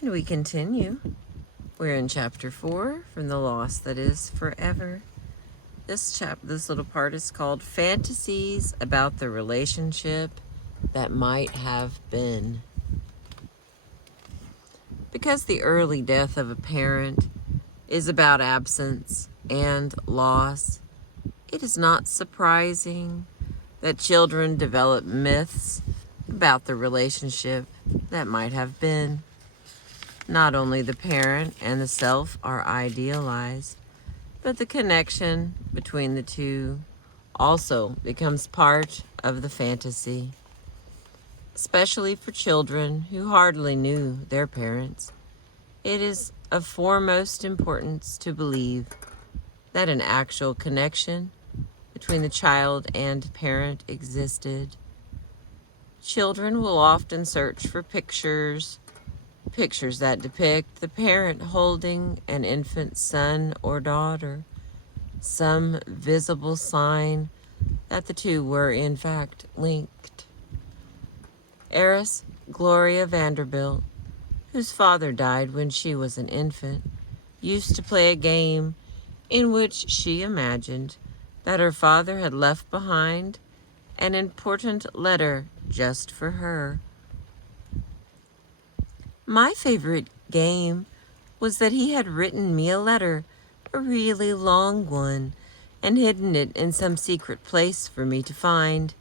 And we continue. We're in chapter 4, From the Loss That Is Forever. This little part is called Fantasies About the Relationship That Might Have Been. Because the early death of a parent is about absence and loss, it is not surprising that children develop myths about the relationship that might have been. Not only the parent and the self are idealized, but the connection between the two also becomes part of the fantasy, especially for children who hardly knew their parents. It is of foremost importance to believe that an actual connection between the child and parent existed. Children will often search for pictures that depict the parent holding an infant son or daughter, some visible sign that the two were in fact linked. Heiress Gloria Vanderbilt, whose father died when she was an infant, used to play a game in which she imagined that her father had left behind an important letter just for her. My favorite game was that he had written me a letter, a really long one, and hidden it in some secret place for me to find.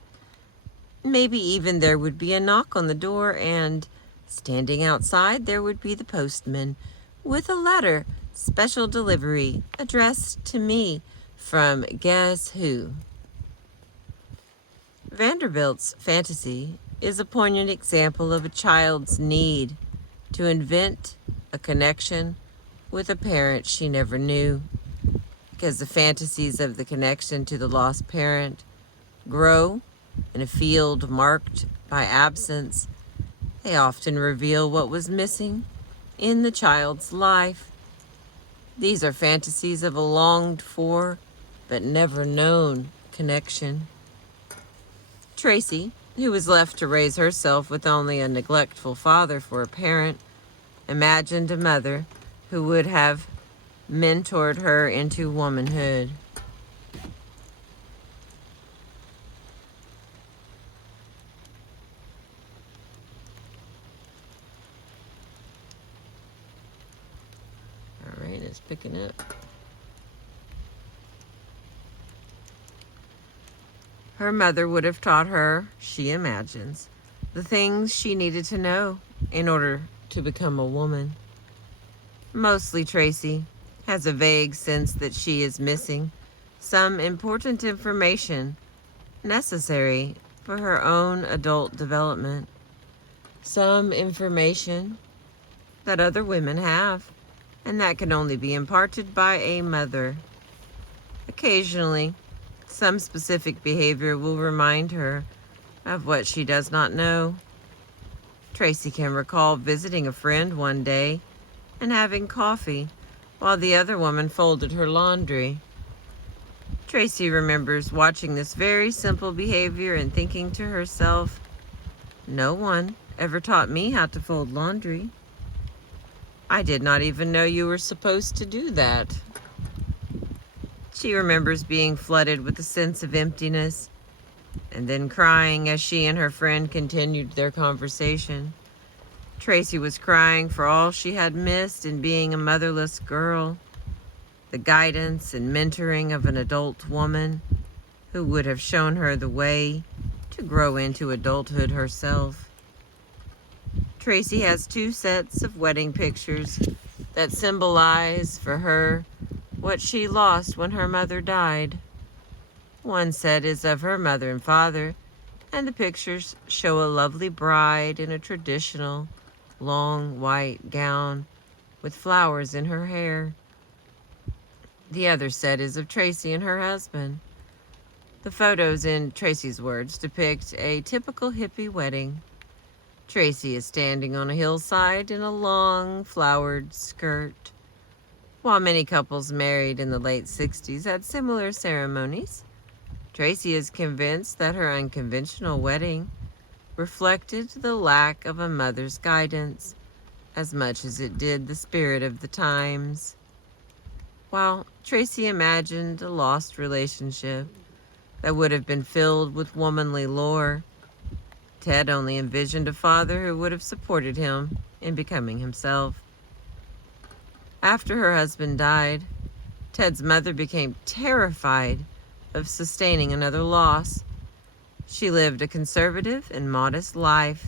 Maybe even there would be a knock on the door, and standing outside there would be the postman with a letter, special delivery, addressed to me from guess who. Vanderbilt's fantasy is a poignant example of a child's need to invent a connection with a parent she never knew, because the fantasies of the connection to the lost parent grow in a field marked by absence. They often reveal what was missing in the child's life. These are fantasies of a longed for but never known connection. Tracy, who was left to raise herself with only a neglectful father for a parent, imagined a mother who would have mentored her into womanhood. All right, it's picking up. Her mother would have taught her, she imagines, the things she needed to know in order to become a woman. Mostly Tracy has a vague sense that she is missing some important information necessary for her own adult development. Some information that other women have, and that can only be imparted by a mother. Occasionally, some specific behavior will remind her of what she does not know. Tracy can recall visiting a friend one day and having coffee while the other woman folded her laundry. Tracy remembers watching this very simple behavior and thinking to herself, "No one ever taught me how to fold laundry. I did not even know you were supposed to do that." She remembers being flooded with a sense of emptiness and then crying as she and her friend continued their conversation. Tracy was crying for all she had missed in being a motherless girl, the guidance and mentoring of an adult woman who would have shown her the way to grow into adulthood herself. Tracy has 2 sets of wedding pictures that symbolize for her what she lost when her mother died. One set is of her mother and father, and the pictures show a lovely bride in a traditional long white gown with flowers in her hair. The other set is of Tracy and her husband. The photos, in Tracy's words, depict a typical hippie wedding. Tracy is standing on a hillside in a long flowered skirt. While many couples married in the late 60s had similar ceremonies, Tracy is convinced that her unconventional wedding reflected the lack of a mother's guidance as much as it did the spirit of the times. While Tracy imagined a lost relationship that would have been filled with womanly lore, Ted only envisioned a father who would have supported him in becoming himself. After her husband died, Ted's mother became terrified of sustaining another loss. She lived a conservative and modest life,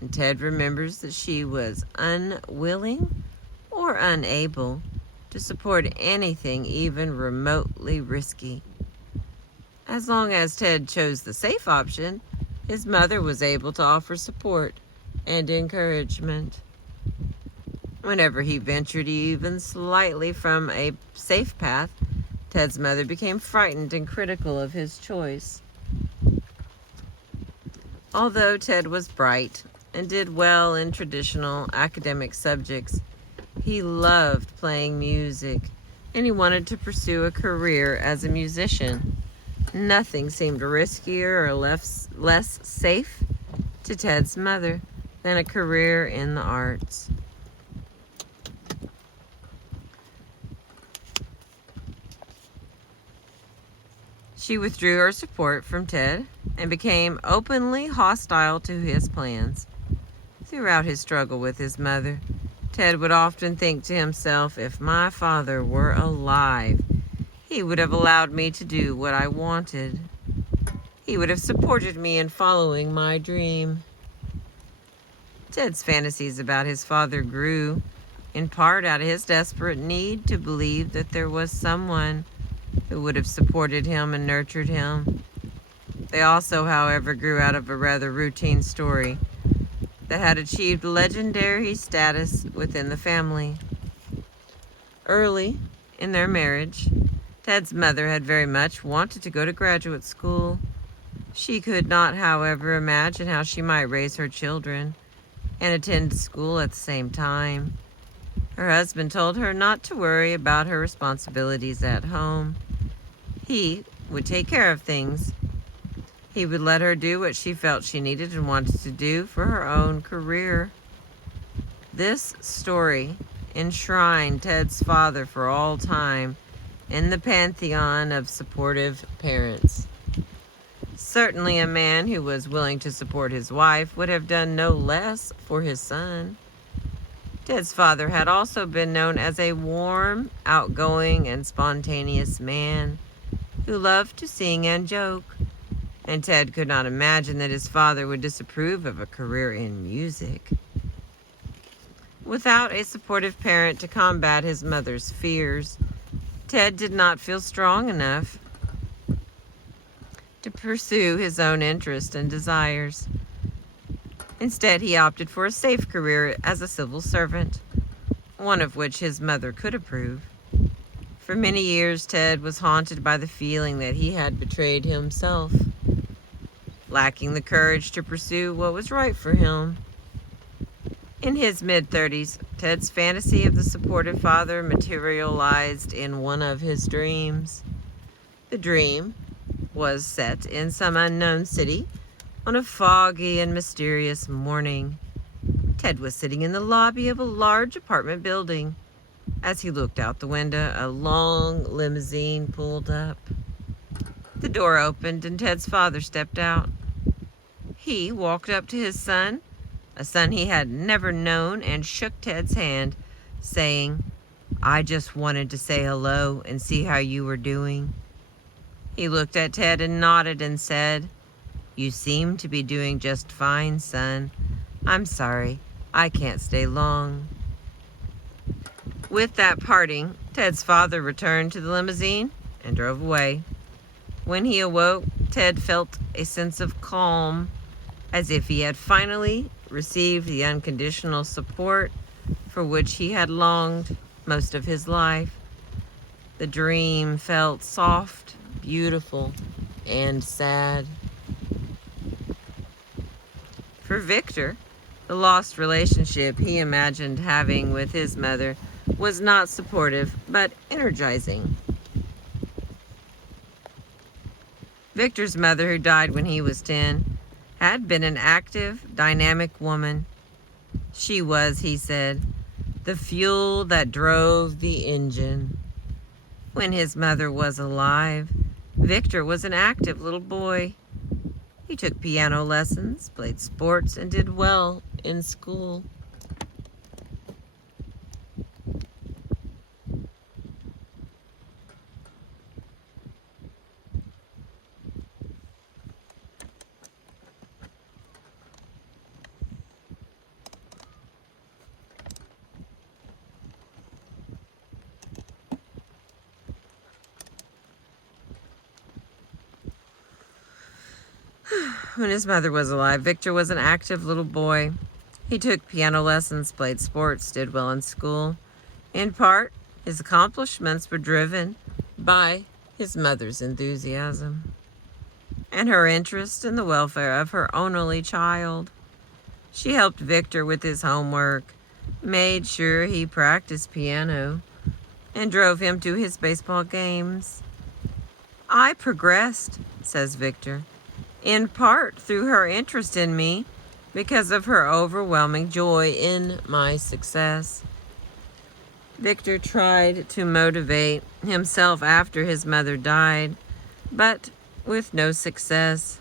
and Ted remembers that she was unwilling or unable to support anything even remotely risky. As long as Ted chose the safe option, his mother was able to offer support and encouragement. Whenever he ventured even slightly from a safe path, Ted's mother became frightened and critical of his choice. Although Ted was bright and did well in traditional academic subjects, he loved playing music, and he wanted to pursue a career as a musician. Nothing seemed riskier or less safe to Ted's mother than a career in the arts. She withdrew her support from Ted and became openly hostile to his plans. Throughout his struggle with his mother, Ted would often think to himself, if my father were alive, he would have allowed me to do what I wanted. He would have supported me in following my dream. Ted's fantasies about his father grew, in part out of his desperate need to believe that there was someone who would have supported him and nurtured him. They also, however, grew out of a rather routine story that had achieved legendary status within the family. Early in their marriage, Ted's mother had very much wanted to go to graduate school. She could not, however, imagine how she might raise her children and attend school at the same time. Her husband told her not to worry about her responsibilities at home. He would take care of things. He would let her do what she felt she needed and wanted to do for her own career. This story enshrined Ted's father for all time in the pantheon of supportive parents. Certainly a man who was willing to support his wife would have done no less for his son. Ted's father had also been known as a warm, outgoing, and spontaneous man who loved to sing and joke, and Ted could not imagine that his father would disapprove of a career in music. Without a supportive parent to combat his mother's fears, Ted did not feel strong enough to pursue his own interests and desires. Instead, he opted for a safe career as a civil servant, one of which his mother could approve. For many years, Ted was haunted by the feeling that he had betrayed himself, lacking the courage to pursue what was right for him. In his mid-30s, Ted's fantasy of the supportive father materialized in one of his dreams. The dream was set in some unknown city on a foggy and mysterious morning. Ted was sitting in the lobby of a large apartment building. As he looked out the window, a long limousine pulled up. The door opened and Ted's father stepped out. He walked up to his son, a son he had never known, and shook Ted's hand, saying, "I just wanted to say hello and see how you were doing." He looked at Ted and nodded and said, "You seem to be doing just fine, son. I'm sorry, I can't stay long." With that parting, Ted's father returned to the limousine and drove away. When he awoke, Ted felt a sense of calm, as if he had finally received the unconditional support for which he had longed most of his life. The dream felt soft, beautiful, and sad. For Victor, the lost relationship he imagined having with his mother was not supportive, but energizing. Victor's mother, who died when he was 10, had been an active, dynamic woman. She was, he said, the fuel that drove the engine. When his mother was alive, Victor was an active little boy. He took piano lessons, played sports, and did well in school. When his mother was alive, Victor was an active little boy. He took piano lessons, played sports, did well in school. In part, his accomplishments were driven by his mother's enthusiasm and her interest in the welfare of her only child. She helped Victor with his homework, made sure he practiced piano, and drove him to his baseball games. I progressed, says Victor, in part through her interest in me because of her overwhelming joy in my success. Victor tried to motivate himself after his mother died, but with no success.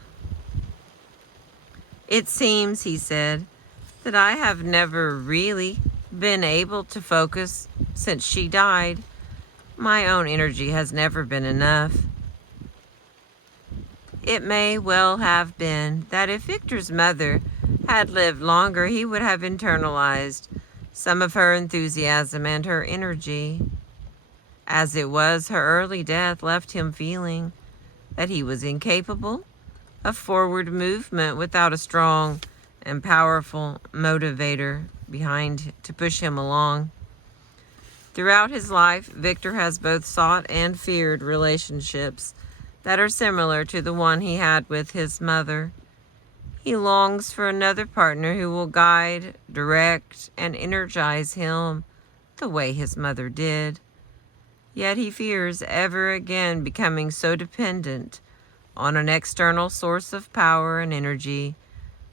It seems, he said, that I have never really been able to focus since she died. My own energy has never been enough. It may well have been that if Victor's mother had lived longer, he would have internalized some of her enthusiasm and her energy. As it was, her early death left him feeling that he was incapable of forward movement without a strong and powerful motivator behind to push him along. Throughout his life, Victor has both sought and feared relationships that are similar to the one he had with his mother. He longs for another partner who will guide, direct, and energize him the way his mother did. Yet he fears ever again becoming so dependent on an external source of power and energy,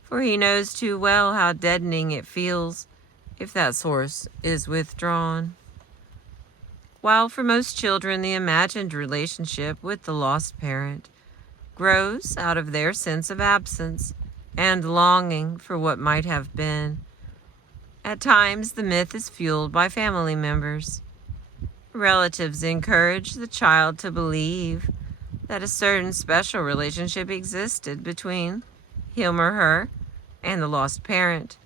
for he knows too well how deadening it feels if that source is withdrawn. While for most children the imagined relationship with the lost parent grows out of their sense of absence and longing for what might have been, at times the myth is fueled by family members. Relatives encourage the child to believe that a certain special relationship existed between him or her and the lost parent,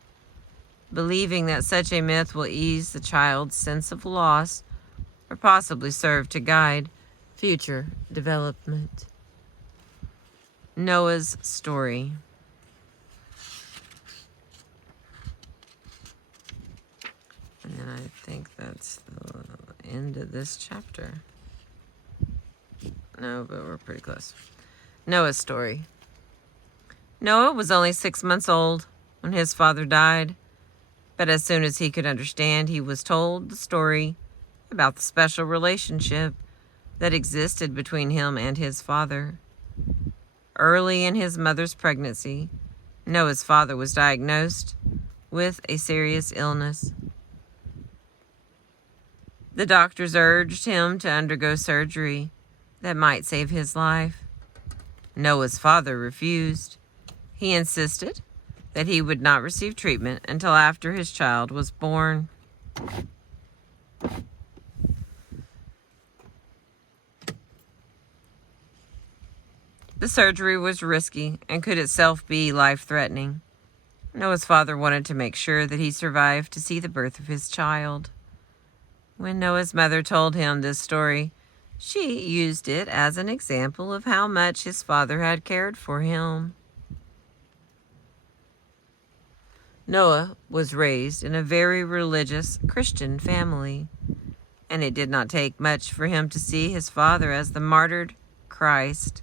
believing that such a myth will ease the child's sense of loss or possibly serve to guide future development. Noah's story. And I think that's the end of this chapter. No, but we're pretty close. Noah's story. Noah was only 6 months old when his father died, but as soon as he could understand, he was told the story about the special relationship that existed between him and his father. Early in his mother's pregnancy, Noah's father was diagnosed with a serious illness. The doctors urged him to undergo surgery that might save his life. Noah's father refused. He insisted that he would not receive treatment until after his child was born. The surgery was risky and could itself be life-threatening. Noah's father wanted to make sure that he survived to see the birth of his child. When Noah's mother told him this story, she used it as an example of how much his father had cared for him. Noah was raised in a very religious Christian family, and it did not take much for him to see his father as the martyred Christ,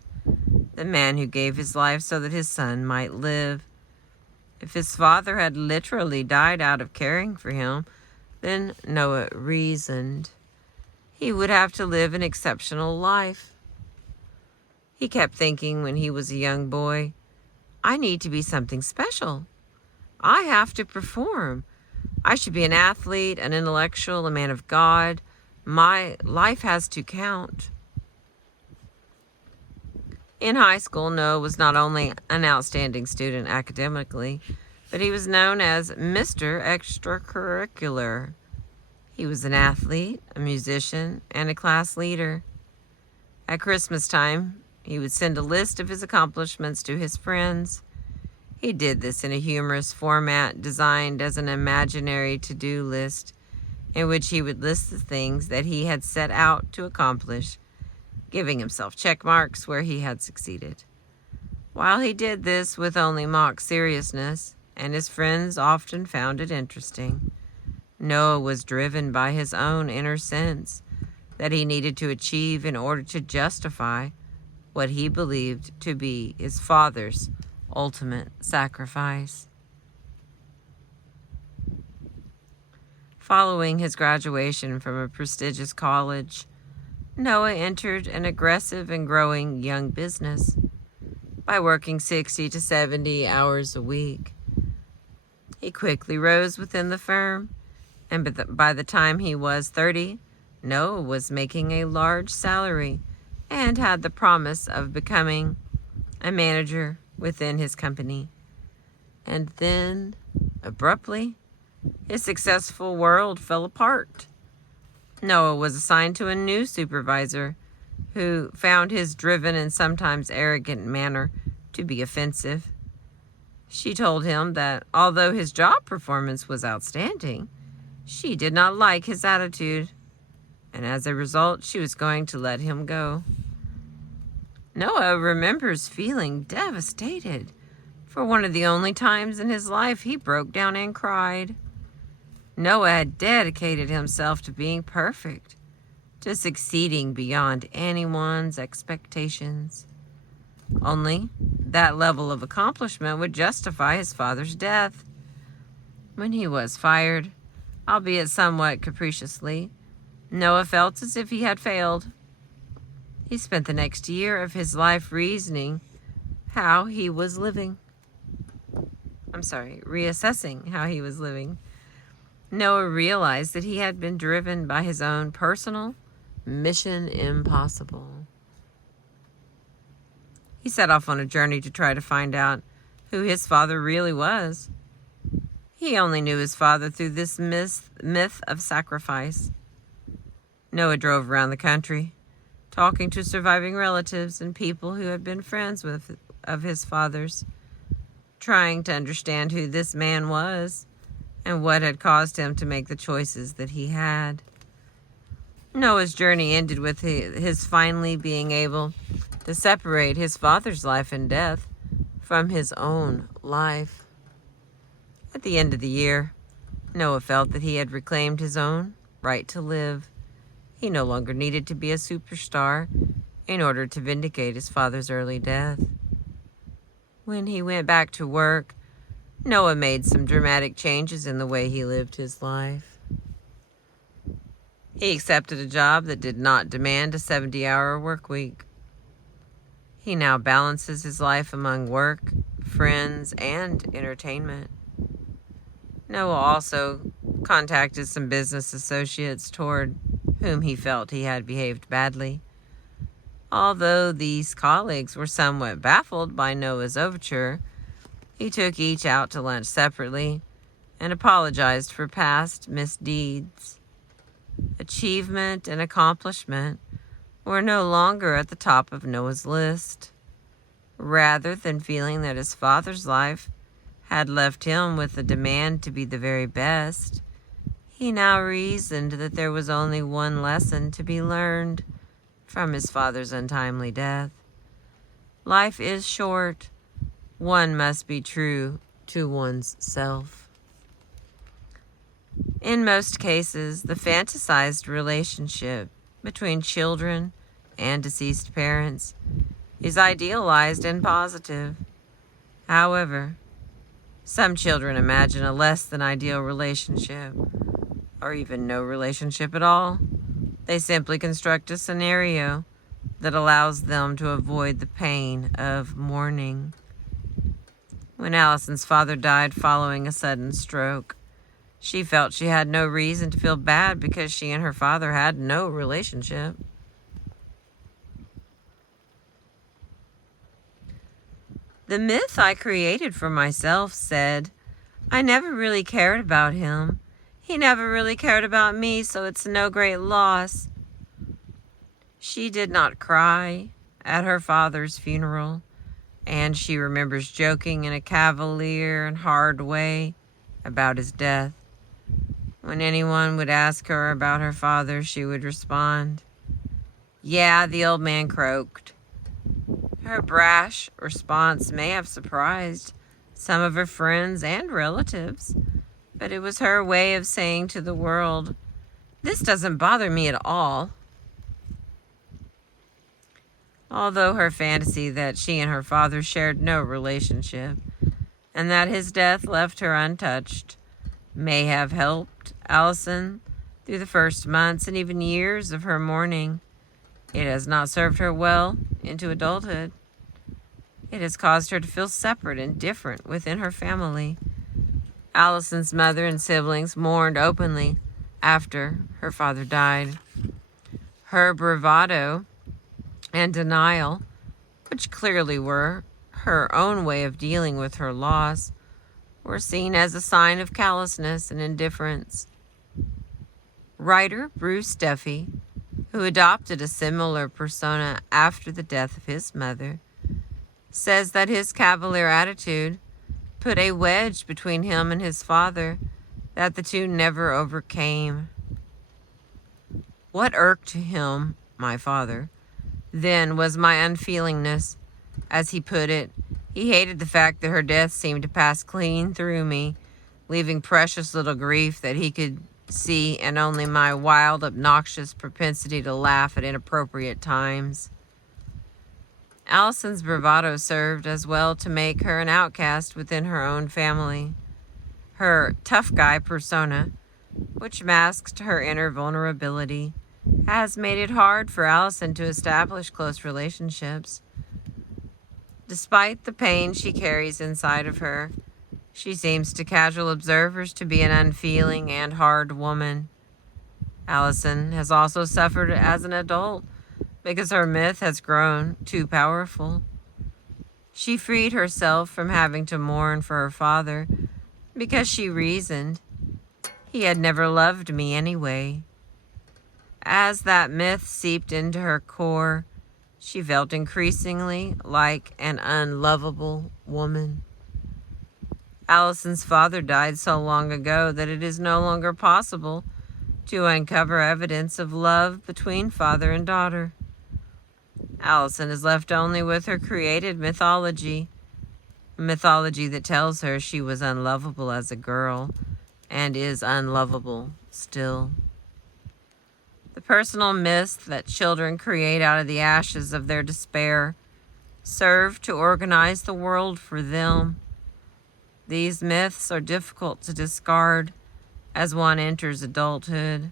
the man who gave his life so that his son might live. If his father had literally died out of caring for him, then Noah reasoned he would have to live an exceptional life. He kept thinking when he was a young boy, I need to be something special. I have to perform. I should be an athlete, an intellectual, a man of God. My life has to count. In high school, Noah was not only an outstanding student academically, but he was known as Mr. Extracurricular. He was an athlete, a musician, and a class leader. At Christmas time, he would send a list of his accomplishments to his friends. He did this in a humorous format designed as an imaginary to-do list in which he would list the things that he had set out to accomplish, giving himself check marks where he had succeeded. While he did this with only mock seriousness, and his friends often found it interesting, Noah was driven by his own inner sense that he needed to achieve in order to justify what he believed to be his father's ultimate sacrifice. Following his graduation from a prestigious college, Noah entered an aggressive and growing young business by working 60 to 70 hours a week. He quickly rose within the firm, and by the time he was 30, Noah was making a large salary and had the promise of becoming a manager within his company. And then, abruptly, his successful world fell apart. Noah was assigned to a new supervisor who found his driven and sometimes arrogant manner to be offensive. She told him that although his job performance was outstanding, she did not like his attitude, and as a result, she was going to let him go. Noah remembers feeling devastated for one of the only times in his life he broke down and cried. Noah had dedicated himself to being perfect, to succeeding beyond anyone's expectations. Only that level of accomplishment would justify his father's death. When he was fired, albeit somewhat capriciously, Noah felt as if he had failed. He spent the next year of his life reassessing how he was living. Noah realized that he had been driven by his own personal mission impossible. He set off on a journey to try to find out who his father really was. He only knew his father through this myth of sacrifice. Noah drove around the country, talking to surviving relatives and people who had been friends of his father's, trying to understand who this man was and what had caused him to make the choices that he had. Noah's journey ended with his finally being able to separate his father's life and death from his own life. At the end of the year, Noah felt that he had reclaimed his own right to live. He no longer needed to be a superstar in order to vindicate his father's early death. When he went back to work, Noah made some dramatic changes in the way he lived his life. He accepted a job that did not demand a 70-hour work week. He now balances his life among work, friends, and entertainment. Noah also contacted some business associates toward whom he felt he had behaved badly. Although these colleagues were somewhat baffled by Noah's overture, he took each out to lunch separately and apologized for past misdeeds. Achievement and accomplishment were no longer at the top of Noah's list. Rather than feeling that his father's life had left him with a demand to be the very best, he now reasoned that there was only one lesson to be learned from his father's untimely death. Life is short. One must be true to one's self. In most cases, the fantasized relationship between children and deceased parents is idealized and positive. However, some children imagine a less than ideal relationship, or even no relationship at all. They simply construct a scenario that allows them to avoid the pain of mourning. When Allison's father died following a sudden stroke, She felt she had no reason to feel bad because she and her father had no relationship. The myth I created for myself said, I never really cared about him. He never really cared about me, so it's no great loss. She did not cry at her father's funeral, and she remembers joking in a cavalier and hard way about his death. When anyone would ask her about her father, she would respond, "Yeah, the old man croaked." Her brash response may have surprised some of her friends and relatives, but it was her way of saying to the world, "This doesn't bother me at all." Although her fantasy that she and her father shared no relationship, and that his death left her untouched, may have helped Allison through the first months and even years of her mourning, it has not served her well into adulthood. It has caused her to feel separate and different within her family. Allison's mother and siblings mourned openly after her father died. Her bravado and denial, which clearly were her own way of dealing with her loss, were seen as a sign of callousness and indifference. Writer Bruce Duffy, who adopted a similar persona after the death of his mother, says that his cavalier attitude put a wedge between him and his father that the two never overcame. What irked him, my father, then was my unfeelingness. As he put it, he hated the fact that her death seemed to pass clean through me, leaving precious little grief that he could see and only my wild, obnoxious propensity to laugh at inappropriate times. Allison's bravado served as well to make her an outcast within her own family. Her tough guy persona, which masked her inner vulnerability, has made it hard for Allison to establish close relationships. Despite the pain she carries inside of her, she seems to casual observers to be an unfeeling and hard woman. Allison has also suffered as an adult because her myth has grown too powerful. She freed herself from having to mourn for her father because she reasoned, he had never loved me anyway. As that myth seeped into her core, she felt increasingly like an unlovable woman. Allison's father died so long ago that it is no longer possible to uncover evidence of love between father and daughter. Allison is left only with her created mythology, a mythology that tells her she was unlovable as a girl and is unlovable still. The personal myths that children create out of the ashes of their despair serve to organize the world for them. These myths are difficult to discard as one enters adulthood.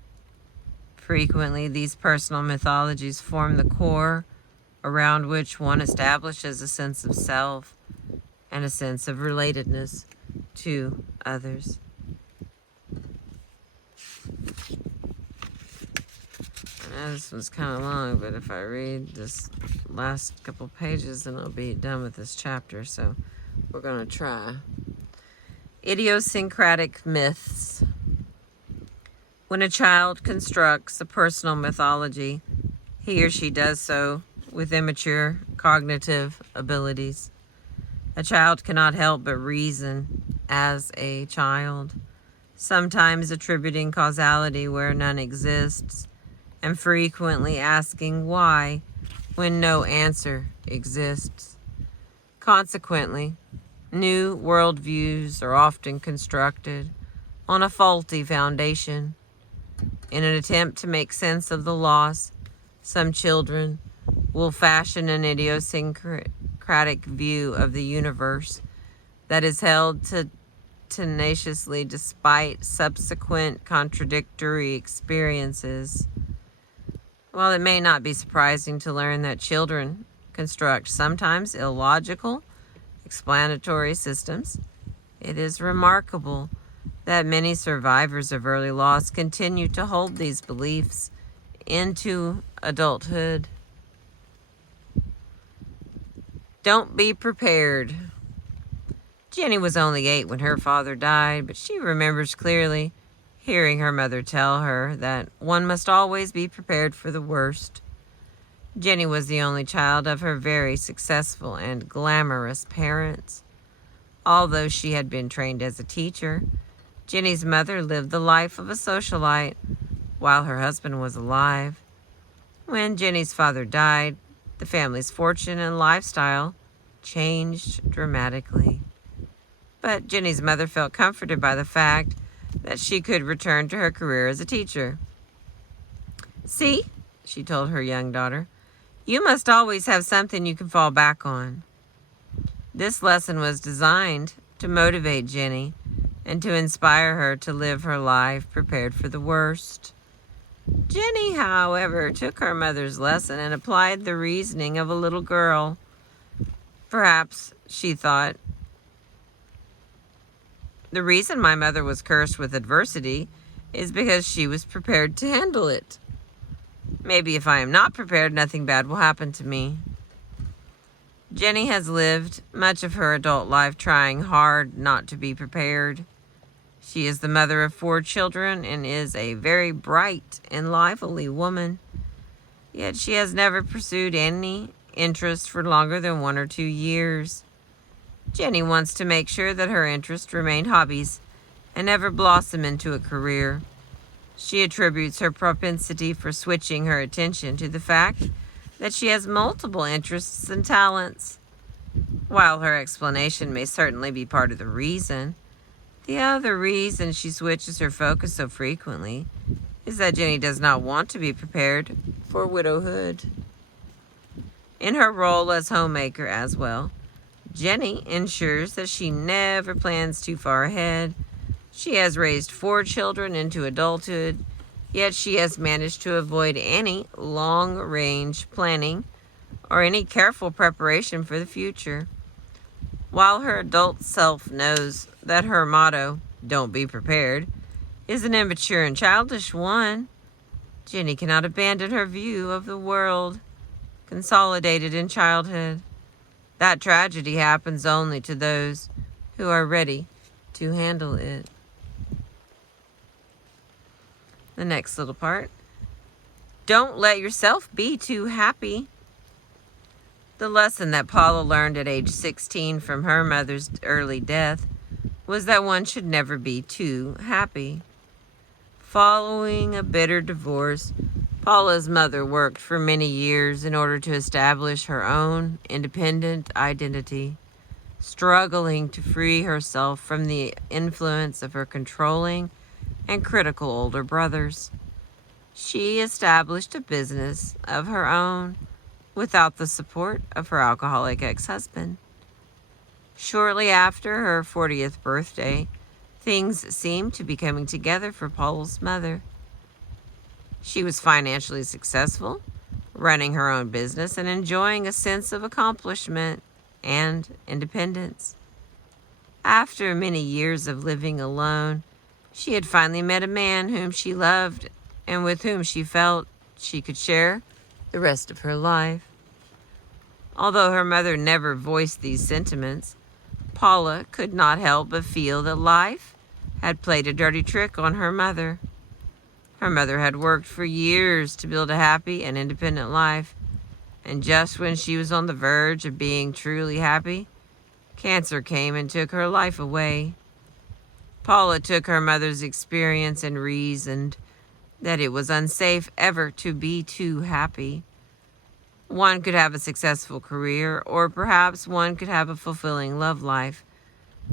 Frequently, these personal mythologies form the core around which one establishes a sense of self and a sense of relatedness to others. I know this one's kind of long, but if I read this last couple pages, then I'll be done with this chapter, so we're going to try. Idiosyncratic myths. When a child constructs a personal mythology, he or she does so with immature cognitive abilities. A child cannot help but reason as a child, sometimes attributing causality where none exists, and frequently asking why when no answer exists. Consequently, new worldviews are often constructed on a faulty foundation. In an attempt to make sense of the loss, some children will fashion an idiosyncratic view of the universe that is held to tenaciously despite subsequent contradictory experiences. While it may not be surprising to learn that children construct sometimes illogical explanatory systems, it is remarkable that many survivors of early loss continue to hold these beliefs into adulthood. Don't be prepared. Jenny was only 8 when her father died, but she remembers clearly hearing her mother tell her that one must always be prepared for the worst. Jenny was the only child of her very successful and glamorous parents. Although she had been trained as a teacher, Jenny's mother lived the life of a socialite while her husband was alive. When Jenny's father died, the family's fortune and lifestyle changed dramatically. But Jenny's mother felt comforted by the fact that she could return to her career as a teacher. "See," she told her young daughter, "you must always have something you can fall back on." This lesson was designed to motivate Jenny and to inspire her to live her life prepared for the worst. Jenny, however, took her mother's lesson and applied the reasoning of a little girl. Perhaps, she thought, the reason my mother was cursed with adversity is because she was prepared to handle it. Maybe if I am not prepared, nothing bad will happen to me. Jenny has lived much of her adult life trying hard not to be prepared. She is the mother of 4 children and is a very bright and lively woman. Yet she has never pursued any interest for longer than 1 or 2 years. Jenny wants to make sure that her interests remain hobbies and never blossom into a career. She attributes her propensity for switching her attention to the fact that she has multiple interests and talents. While her explanation may certainly be part of the reason, the other reason she switches her focus so frequently is that Jenny does not want to be prepared for widowhood. In her role as homemaker as well, Jenny ensures that she never plans too far ahead. She has raised 4 children into adulthood, yet she has managed to avoid any long-range planning or any careful preparation for the future. While her adult self knows that her motto, "Don't be prepared," is an immature and childish one, Jenny cannot abandon her view of the world consolidated in childhood. That tragedy happens only to those who are ready to handle it. The next little part. Don't let yourself be too happy. The lesson that Paula learned at age 16 from her mother's early death was that one should never be too happy. Following a bitter divorce, Paula's mother worked for many years in order to establish her own independent identity, struggling to free herself from the influence of her controlling and critical older brothers. She established a business of her own without the support of her alcoholic ex-husband. Shortly after her 40th birthday, things seemed to be coming together for Paula's mother. She was financially successful, running her own business and enjoying a sense of accomplishment and independence. After many years of living alone, she had finally met a man whom she loved and with whom she felt she could share the rest of her life. Although her mother never voiced these sentiments, Paula could not help but feel that life had played a dirty trick on her mother. Her mother had worked for years to build a happy and independent life, and just when she was on the verge of being truly happy, cancer came and took her life away. Paula took her mother's experience and reasoned that it was unsafe ever to be too happy. One could have a successful career, or perhaps one could have a fulfilling love life,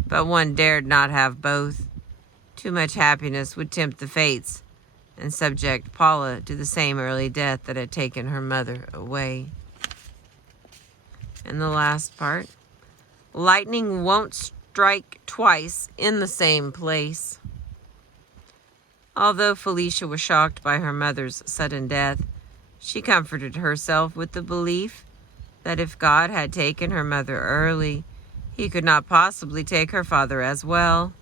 but one dared not have both. Too much happiness would tempt the fates and subject Paula to the same early death that had taken her mother away. And the last part, lightning won't strike twice in the same place. Although Felicia was shocked by her mother's sudden death, she comforted herself with the belief that if God had taken her mother early, he could not possibly take her father as well.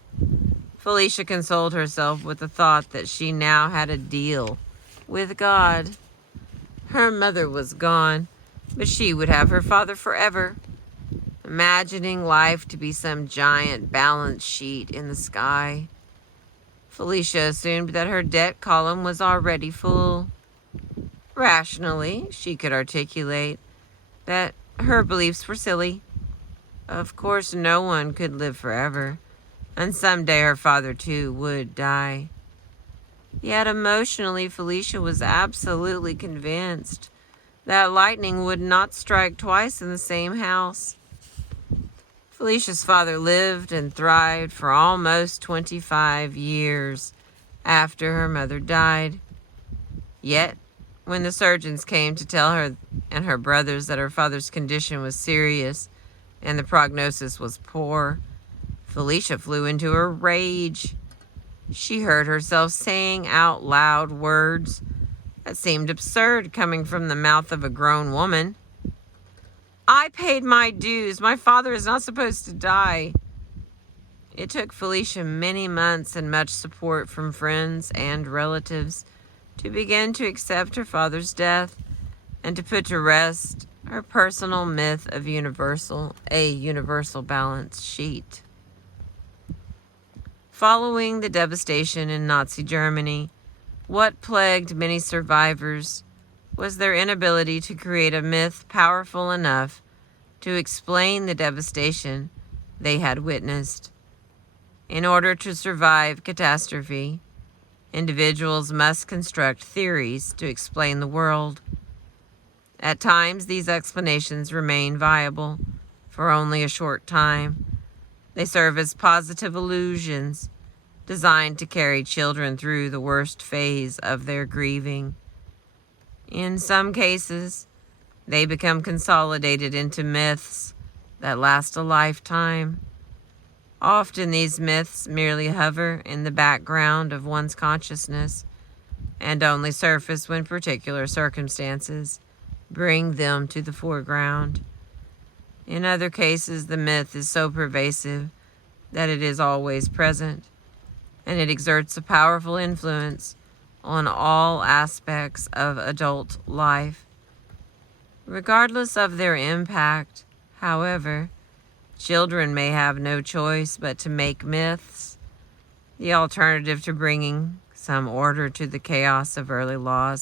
Felicia consoled herself with the thought that she now had a deal with God. Her mother was gone, but she would have her father forever. Imagining life to be some giant balance sheet in the sky, Felicia assumed that her debt column was already full. Rationally, she could articulate that her beliefs were silly. Of course, no one could live forever, and someday her father too would die. Yet emotionally, Felicia was absolutely convinced that lightning would not strike twice in the same house. Felicia's father lived and thrived for almost 25 years after her mother died. Yet, when the surgeons came to tell her and her brothers that her father's condition was serious and the prognosis was poor, Felicia flew into a rage. She heard herself saying out loud words that seemed absurd coming from the mouth of a grown woman. I paid my dues. My father is not supposed to die. It took Felicia many months and much support from friends and relatives to begin to accept her father's death and to put to rest her personal myth of a universal balance sheet. Following the devastation in Nazi Germany, what plagued many survivors was their inability to create a myth powerful enough to explain the devastation they had witnessed. In order to survive catastrophe, individuals must construct theories to explain the world. At times, these explanations remain viable for only a short time. They serve as positive illusions designed to carry children through the worst phase of their grieving. In some cases, they become consolidated into myths that last a lifetime. Often these myths merely hover in the background of one's consciousness and only surface when particular circumstances bring them to the foreground. In other cases, the myth is so pervasive that it is always present, and it exerts a powerful influence on all aspects of adult life. Regardless of their impact, however, children may have no choice but to make myths, the alternative to bringing some order to the chaos of early loss